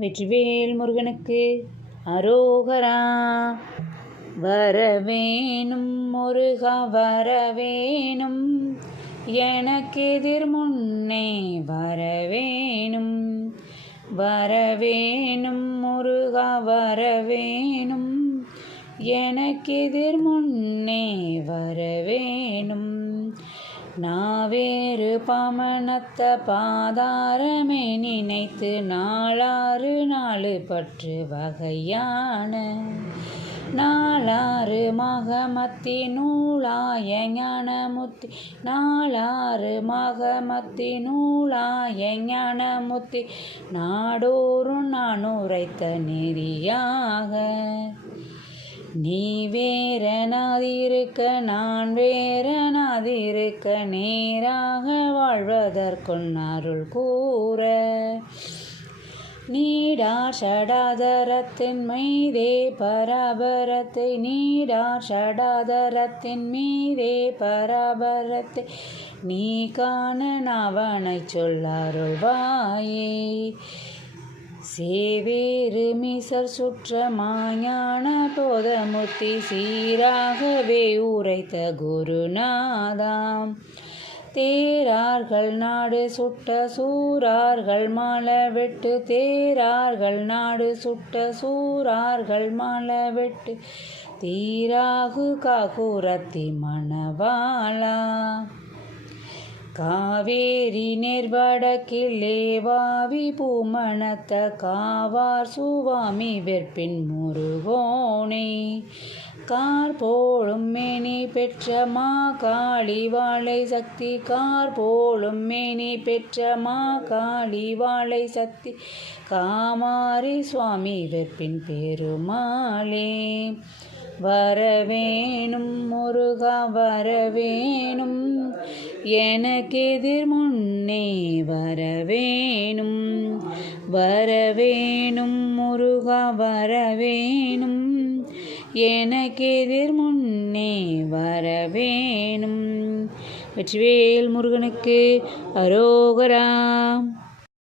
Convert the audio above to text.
வெற்றிவேல் முருகனுக்கு அரோகரா. வரவேணும் முருகா வரவேணும், எனக்கெதிர் முன்னே வரவேணும். வரவேணும் முருகா வரவேணும், எனக்கெதிர் முன்னே வரவேணும். நாவேறு பாமணத்த பாதாரமே நினைத்து நாளாறு நாலு பற்று வகையான நாளாறு மகமத்தி நூலாய ஞானமுத்தி. நாளாறு மகமத்தி நூலாய ஞானமுத்தி, நாடோறும் நான் உரைத்த நெறியாக. நீ வேறனாதிருக்க நான் வேறனாதிருக்க, நேராக வாழ்வதற்கொன் அருள் கூற. நீடார் ஷடாதரத்தின் மீதே பராபரத்தை, நீடார் ஷடாதரத்தின் மீதே பராபரத்தை, நீ காண நாவனைச் சொல்லருள்வாயே. சேவேறு மீசர் சுற்ற மாஞான போதமுத்தி, சீராகவே உரைத்த குருநாதாம். தேரார்கள் நாடு சுட்ட சூரார்கள் மாலவெட்டு, தேரார்கள் நாடு சுட்ட சூரார்கள் மாலவெட்டு, தீராகு காகுரத்தி மணவாளா. காவேரி நேர்வடக்கில் லேவாவி பூமணத்த, காவார் சுவாமி வெற்பின் முருகோனே. கார் போலும் மேனி பெற்ற மா காளி வாழை சக்தி, கார் போலும் மேனி பெற்ற மா காளி வாழை சக்தி, காமாரி சுவாமி வெற்பின் பெருமாளே. வரவேணும் முருகா வரவேணும், எனக்கெதிர் முன்னே வரவேணும். வரவேணும் முருகா வரவேணும், எனக்கெதிர் முன்னே வரவேணும். வெற்றிவேல் முருகனுக்கு அரோகரா.